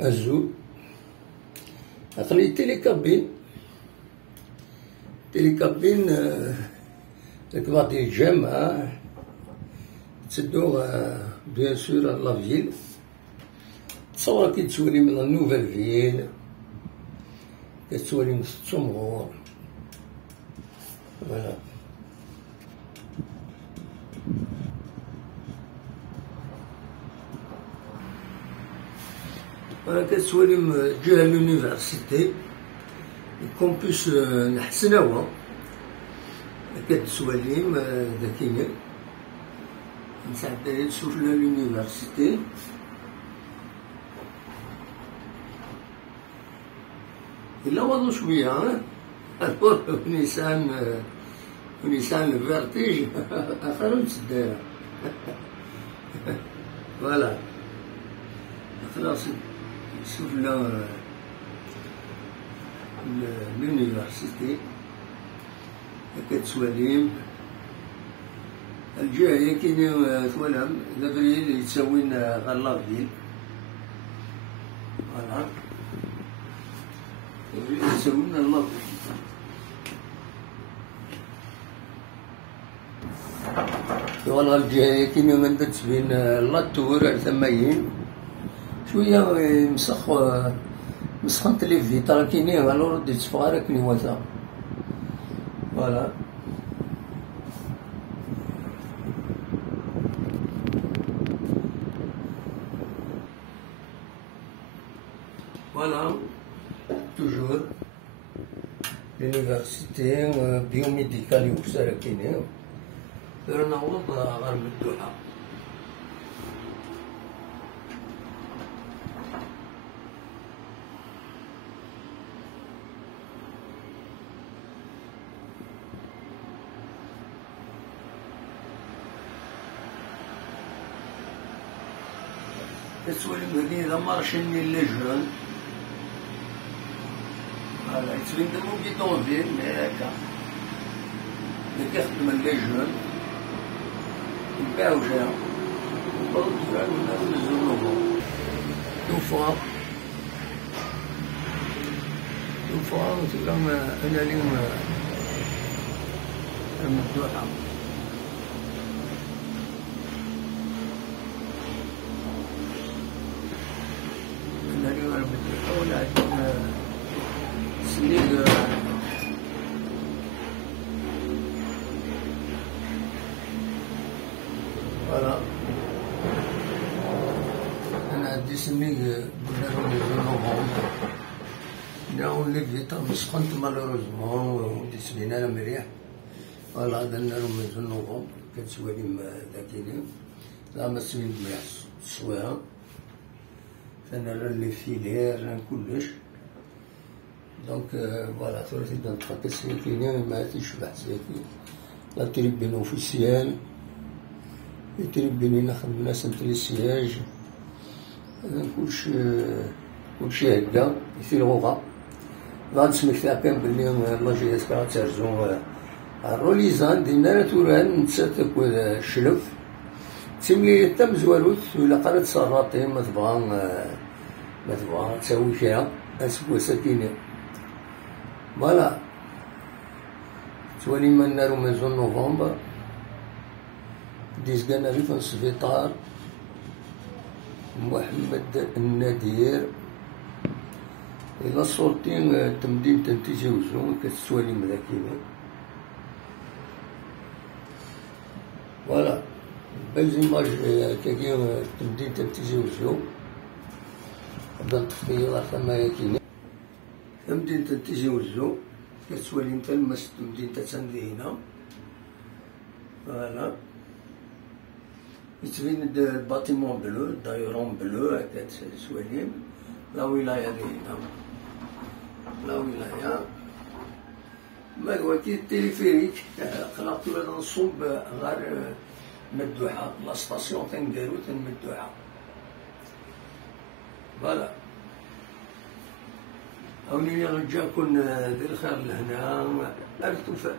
الزول عقلي تيليكابين ركبات ديال الجامعة تسدو بيان سور لا فيل، تصور كي تسولي من النوفال فيل، كتسولي من التمغور، فوالا. كتسولي من جهة لونيفرسيتي الكومبوس نحسناوة، كتسولي ذاكينا نسعد تشوف لونيفرسيتي. إلا وضو شوية البور ونيسان الفيرتيج آخر متسدايرة فوالا. خلاص شوف لونيفرسيتي كتسواليم الجهة هي كاينين ثوالهم لابريل يتساوين غير لافيل، فوالا يتساوين لافيل. فوالا الجهة هي كاينين من تبين لاطور ثماين شوية مسخنت لي فيترا كاينين الو ردي تصفغ راه كنيواتا، فوالا. فوالا توجور لونيفرسيتي بيوميديكال وكسا كاينين، رانا نعوض غير مدوحة. كتسولي بلي إذا مارشيني لي جون، فوالا يتبين دابا بيدونفيل مي هاكا اللي كيخدم لي جون يباعو جا وبرد نزولوهم دو فوا تبقى أنا اليوم مدوحة. ولا سنين فوالا. أنا عندي سنين بداو يزوروهم ناول لي فيتا مسخنت مالوروزمون ودي سنين أنا مليح، فوالا درنا لهم يزوروهم كتسوالي ذاكينين زعما سنين مليح الصويرة، أنا لي فيلير كلش. دونك فوالا ثلاثي نتفكر السيكينين ما تيشبح سيكين لا تريبين اوفيسيال يتريبيني نخدم ناس نتري السياج كلشي هكدا في الغوغا. بعد سمعت كان بلي لا جي اس كا ترجو الروليزان دينا توران نتسات الشلف تملي تم زوالوت ولا قالت صراطي ما تبغى تسوي فيها اسكو ساكينين، فوالا. توالي من نارو ميزون نوفمبر ديزكانا في السبيطار محمد النادير إلا صورتين تمدين تنتيجي وزون كتسوالي مذاكينة، فوالا. بلزيماج كاكي تمدين تنتيجي وزون بدا نطفي غير ثمايا كاينين مدينة تنتيجي وزو كتسوالي نتا المس مدينة تندي هنا، فوالا. يتبين الباتيمون بلو دايرون بلو هكا تسوالي لا ولاية دي هنا، لا ولاية ما هو كي التليفريك قلعتو لنا نصوب غير مدوحة لا ستاسيون تنديرو مدوحة، فوالا. هوني رجاكم ذي الخير لهنا التوفاق.